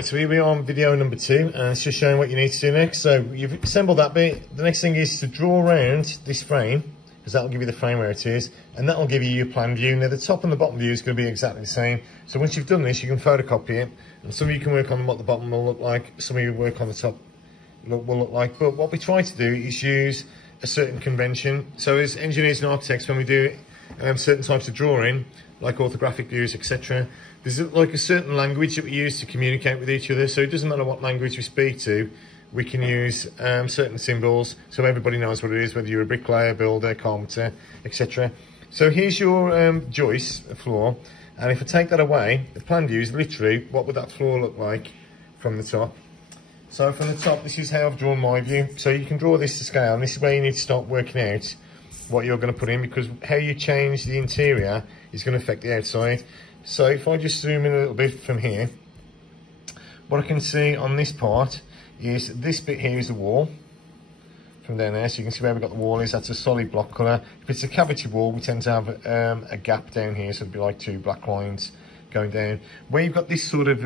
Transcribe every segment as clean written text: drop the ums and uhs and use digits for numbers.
Right, so here we are on video number 2, and it's just showing what you need to do next. So you've assembled that bit. The next thing is to draw around this frame, because that'll give you the frame where it is, and that'll give you your plan view. Now the top and the bottom view is going to be exactly the same. So once you've done this, you can photocopy it, and some of you can work on what the bottom will look like, some of you work on the top will look like. But what we try to do is use a certain convention. So as engineers and architects, when we do certain types of drawing, like orthographic views, etc., there's like a certain language that we use to communicate with each other. So it doesn't matter what language we speak to, we can use certain symbols so everybody knows what it is, whether you're a bricklayer, builder, carpenter, etc. So here's your joist floor, and if I take that away, the plan view is literally what would that floor look like from the top. So from the top, this is how I've drawn my view. So you can draw this to scale, and this is where you need to start working out what you're going to put in, because how you change the interior is going to affect the outside. So if I just zoom in a little bit from here, what I can see on this part is this bit here is the wall from down there. So you can see where we've got the wall is, that's a solid block colour. If it's a cavity wall, we tend to have a gap down here, so it'd be like 2 black lines going down. Where you've got this sort of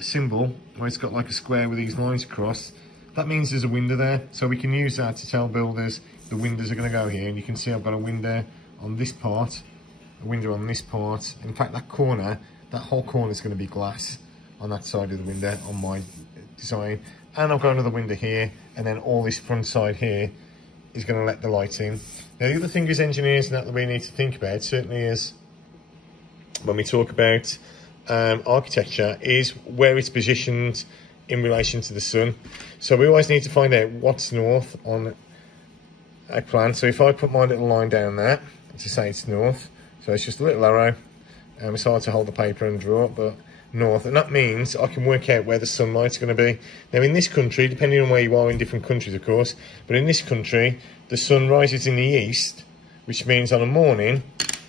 symbol, where it's got like a square with these lines across, that means there's a window there. So we can use that to tell builders the windows are going to go here. And you can see I've got a window on this part, a window on this part. In fact, that corner, that whole corner is going to be glass on that side of the window on my design. And I've got another window here, and then all this front side here is going to let the light in. Now the other thing as engineers that we need to think about, certainly is when we talk about architecture, is where it's positioned in relation to the sun. So we always need to find out what's north on a plan. So if I put my little line down there to say it's north, so it's just a little arrow, it's hard to hold the paper and draw it, but north, and that means I can work out where the sunlight's going to be. Now in this country, depending on where you are in different countries of course, but in this country the sun rises in the east, which means on a morning,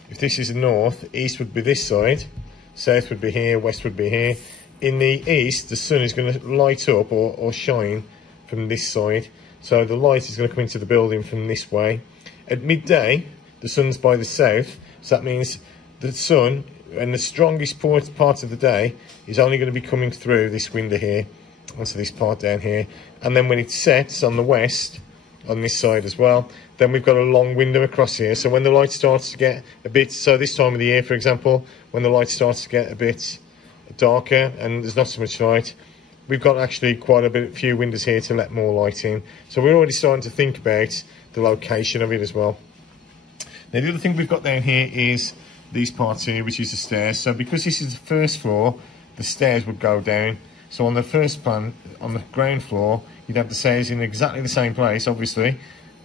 if this is the north, east would be this side, south would be here, west would be here. In the east, the sun is going to light up or shine from this side, so the light is going to come into the building from this way. At midday, the sun's by the south, so that means the sun and the strongest part of the day is only going to be coming through this window here onto this part down here, and then when it sets on the west on this side as well, then we've got a long window across here. So when the light starts to get a bit, so this time of the year for example, when the light starts to get a bit darker and there's not so much light, we've got actually quite a few windows here to let more light in. So we're already starting to think about the location of it as well. Now the other thing we've got down here is these parts here, which is the stairs. So because this is the first floor, the stairs would go down. So on the first plan, on the ground floor, you'd have the stairs in exactly the same place, obviously,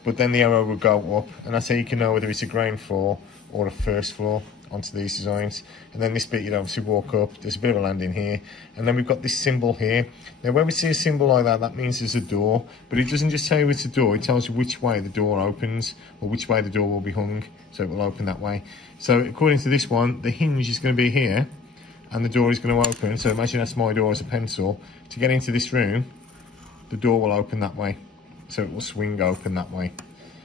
but then the arrow would go up, and that's how you can know whether it's a ground floor or a first floor onto these designs. And then this bit, you'd obviously walk up, there's a bit of a landing here, and then we've got this symbol here. Now when we see a symbol like that, that means there's a door, but it doesn't just tell you it's a door, it tells you which way the door opens, or which way the door will be hung, so it will open that way. So according to this one, the hinge is going to be here, and the door is going to open. So imagine that's my door as a pencil. To get into this room, the door will open that way, so it will swing open that way.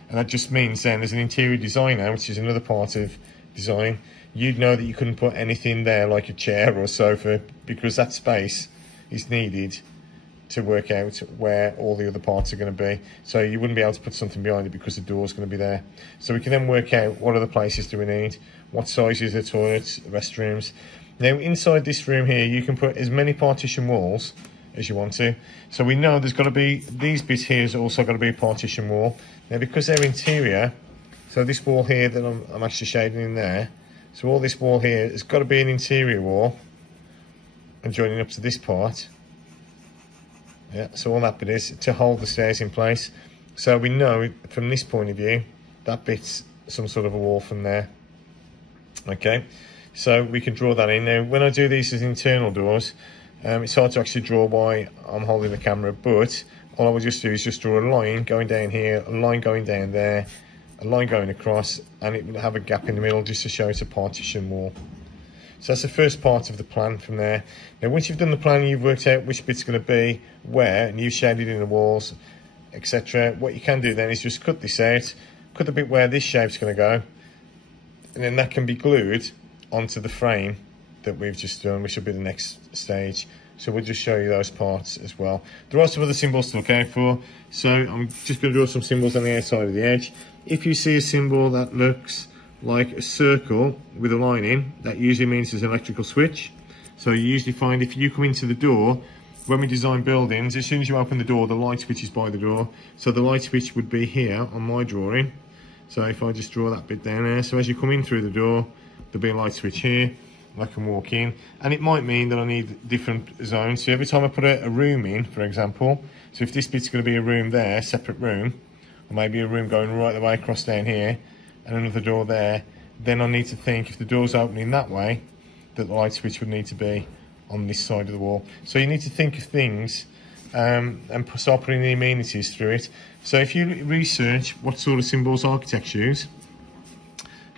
And that just means then, as an interior designer, which is another part of design, you'd know that you couldn't put anything there like a chair or a sofa, because that space is needed to work out where all the other parts are going to be. So you wouldn't be able to put something behind it because the door's going to be there. So we can then work out what other places do we need, what sizes are toilets, restrooms. Now inside this room here, you can put as many partition walls as you want to. So we know there's got to be, these bits here has also got to be a partition wall. Now because they're interior, so this wall here that I'm actually shading in there, so all this wall here has got to be an interior wall and joining up to this part. Yeah, so all that bit is to hold the stairs in place. So we know from this point of view, that bit's some sort of a wall from there. Okay, so we can draw that in. Now when I do these as internal doors, it's hard to actually draw while I'm holding the camera, but all I would just do is just draw a line going down here, a line going down there, a line going across, and it would have a gap in the middle just to show it's a partition wall. So that's the first part of the plan from there. Now once you've done the plan, you've worked out which bit's going to be where, and you've shaded in the walls, etc. What you can do then is just cut this out, cut the bit where this shape's going to go, and then that can be glued onto the frame that we've just done, which will be the next stage. So we'll just show you those parts as well. There are some other symbols to look out for. So I'm just going to draw some symbols on the outside of the edge. If you see a symbol that looks like a circle with a line in, that usually means there's an electrical switch. So you usually find if you come into the door, when we design buildings, as soon as you open the door, the light switch is by the door. So the light switch would be here on my drawing. So if I just draw that bit down there, so as you come in through the door, there'll be a light switch here. I can walk in, and it might mean that I need different zones. So every time I put a room in, for example, so if this bit's going to be a room there, separate room, or maybe a room going right the way across down here, and another door there, then I need to think if the door's opening that way, that the light switch would need to be on this side of the wall. So you need to think of things and start putting the amenities through it. So if you research what sort of symbols architects use,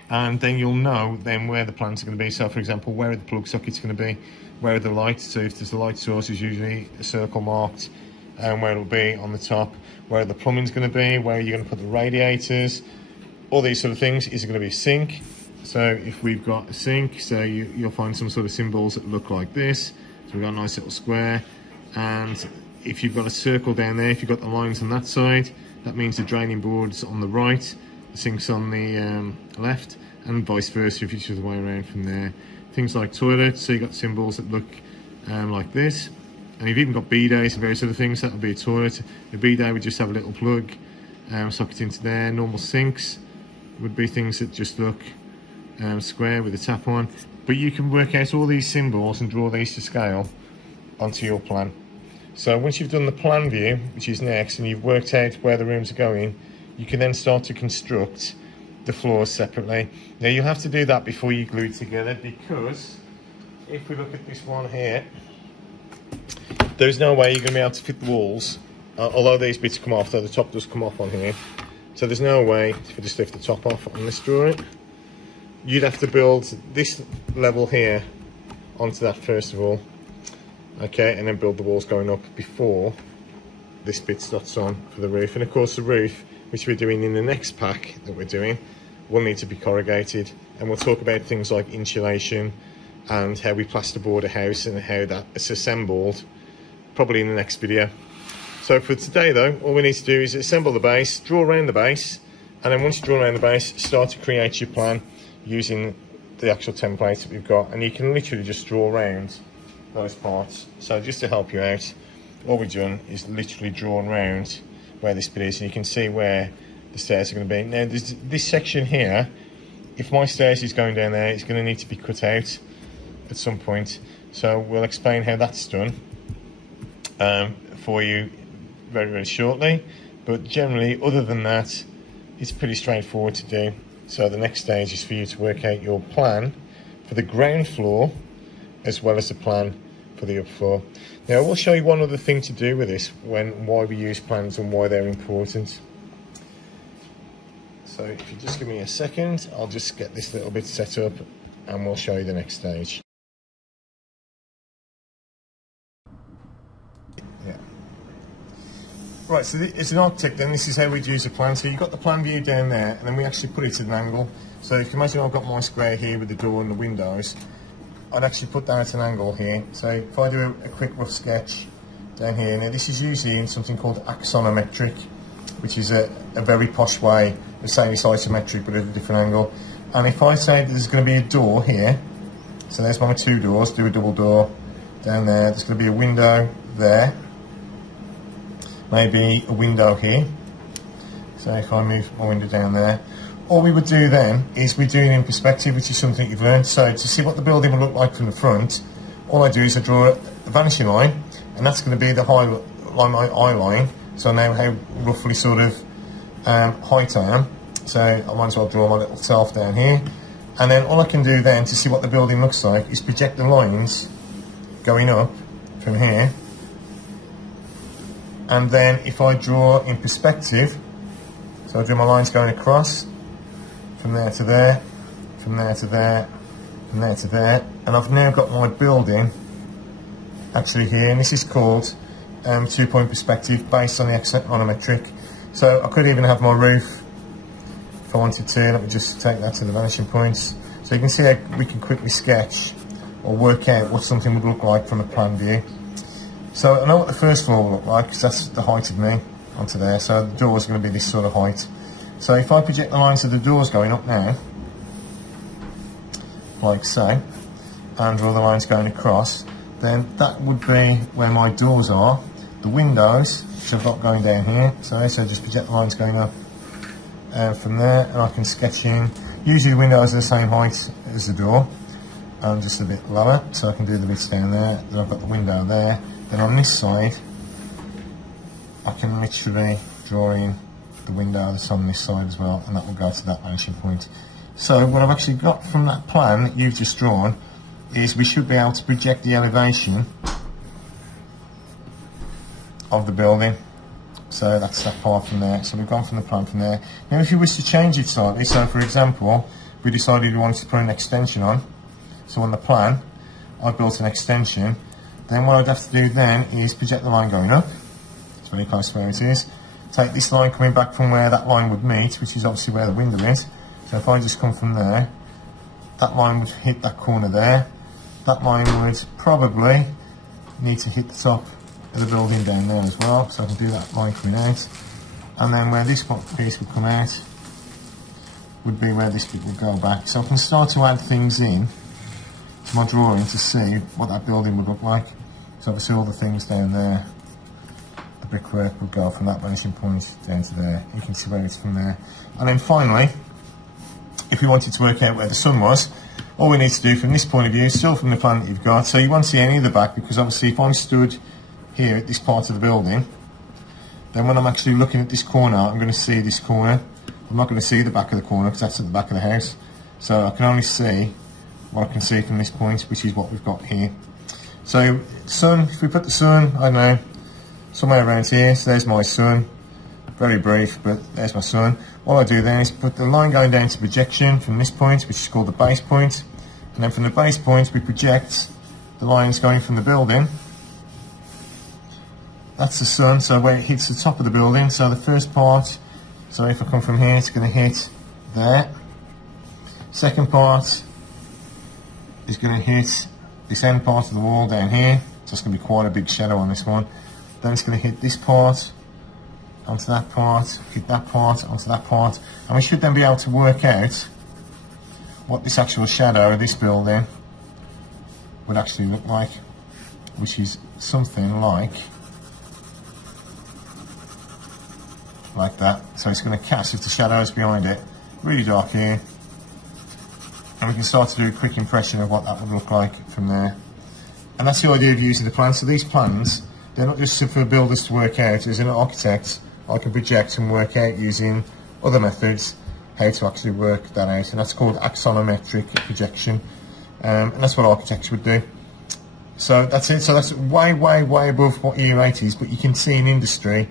and then you'll know then where the plans are going to be. So for example, where are the plug sockets going to be, where are the lights, so if there's a light source, is usually a circle marked, and where it'll be on the top, where the plumbing's going to be, where are you going to put the radiators, all these sort of things. Is it going to be a sink? So if we've got a sink, so you'll find some sort of symbols that look like this. So we've got a nice little square, and if you've got a circle down there, if you've got the lines on that side, that means the draining board's on the right, the sink's on the left, and vice versa if it's the other way around from there. Things like toilets, so you've got symbols that look like this. And you've even got bidets and various other things. That would be a toilet. A bidet would just have a little plug socket into there. Normal sinks would be things that just look square with a tap on. But you can work out all these symbols and draw these to scale onto your plan. So once you've done the plan view, which is next, and you've worked out where the rooms are going, you can then start to construct the floors separately. Now you'll have to do that before you glue it together, because if we look at this one here, there's no way you're going to be able to fit the walls, although these bits come off, though the top does come off on here. So there's no way, if I just lift the top off on this drawing, you'd have to build this level here onto that first of all, okay, and then build the walls going up before this bit starts on for the roof. And of course the roof, which we're doing in the next pack that we're doing, will need to be corrugated, and we'll talk about things like insulation and how we plasterboard a house and how that is assembled probably in the next video. So for today though, all we need to do is assemble the base, draw around the base, and then once you draw around the base, start to create your plan using the actual templates that we've got, and you can literally just draw around those parts. So just to help you out, all we've done is literally drawn around where this bit is, and you can see where the stairs are going to be. Now there's this section here, if my stairs is going down there, it's going to need to be cut out at some point, so we'll explain how that's done for you very, very shortly. But generally, other than that, it's pretty straightforward to do. So the next stage is for you to work out your plan for the ground floor as well as the plan for the upfloor. Now I will show you one other thing to do with this, why we use plans and why they're important. So if you just give me a second, I'll just get this little bit set up and we'll show you the next stage. Yeah. Right, so as an architect then, this is how we'd use a plan. So you've got the plan view down there, and then we actually put it at an angle. So if you imagine I've got my square here with the door and the windows, I'd actually put that at an angle here. So if I do a quick rough sketch down here, now this is usually in something called axonometric, which is a very posh way of saying it's isometric but at a different angle. And if I say that there's going to be a door here, so there's my two doors, do a double door down there, there's going to be a window there, maybe a window here. So if I move my window down there, all we would do then is we're doing it in perspective, which is something you've learned. So to see what the building will look like from the front, all I do is I draw a vanishing line, and that's going to be the high line, my eye line. So I know how roughly sort of height I am. So I might as well draw my little self down here. And then all I can do then to see what the building looks like is project the lines going up from here. And then if I draw in perspective, so I draw my lines going across, from there to there, from there to there, from there to there, and I've now got my building actually here, and this is called 2-point perspective based on the axonometric. So I could even have my roof if I wanted to. Let me just take that to the vanishing points. So you can see how we can quickly sketch or work out what something would look like from a plan view. So I know what the first floor will look like, because that's the height of me onto there. So the door is going to be this sort of height. So if I project the lines of the doors going up now, like so, and draw the lines going across, then that would be where my doors are. The windows, which I've got going down here, so just project the lines going up from there, and I can sketch in. Usually the windows are the same height as the door, and just a bit lower, so I can do the bits down there. Then I've got the window there. Then on this side, I can literally draw in the window that's on this side as well, and that will go to that vanishing point. So what I've actually got from that plan that you've just drawn is we should be able to project the elevation of the building. So that's that part from there. So we've gone from the plan from there. Now if you wish to change it slightly, so for example, we decided we wanted to put an extension on. So on the plan, I built an extension. Then what I'd have to do then is project the line going up. It's very close to where it is. Take this line coming back from where that line would meet, which is obviously where the window is. So if I just come from there, that line would hit that corner there. That line would probably need to hit the top of the building down there as well. So I can do that line coming out. And then where this piece would come out would be where this bit would go back. So I can start to add things in to my drawing to see what that building would look like. So obviously all the things down there, the brickwork would go from that vanishing point down to there. You can see where it's from there. And then finally, if we wanted to work out where the sun was, all we need to do from this point of view, still from the plan that you've got, so you won't see any of the back, because obviously if I'm stood here at this part of the building, then when I'm actually looking at this corner, I'm going to see this corner. I'm not going to see the back of the corner because that's at the back of the house. So I can only see what I can see from this point, which is what we've got here. So sun, if we put the sun, I don't know, somewhere around here, so there's my sun. Very brief, but there's my sun. All I do then is put the line going down to projection from this point, which is called the base point. And then from the base point, we project the lines going from the building. That's the sun, so where it hits the top of the building. So the first part, so if I come from here, it's going to hit there. Second part is going to hit this end part of the wall down here. So it's going to be quite a big shadow on this one. Then it's going to hit this part, onto that part, hit that part, onto that part. And we should then be able to work out what this actual shadow of this building would actually look like, which is something like that. So it's going to cast, if the shadow is behind it, really dark here. And we can start to do a quick impression of what that would look like from there. And that's the idea of using the plans. So these plans, they're not just for builders to work out. As an architect, I can project and work out using other methods how to actually work that out. And that's called axonometric projection. And that's what architects would do. So that's it. So that's way, way, way above what Year 8 is. But you can see in industry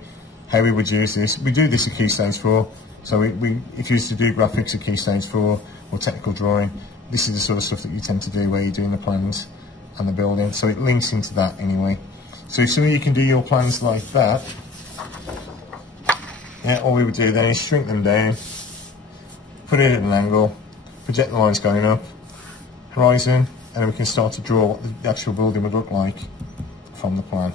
how we would use this. We do this at Key Stage 4. So if you used to do graphics at Key Stage 4 or technical drawing, this is the sort of stuff that you tend to do where you're doing the plans and the building. So it links into that anyway. So some of you can do your plans like that. Yeah, all we would do then is shrink them down, put it at an angle, project the lines going up, horizon, and then we can start to draw what the actual building would look like from the plan.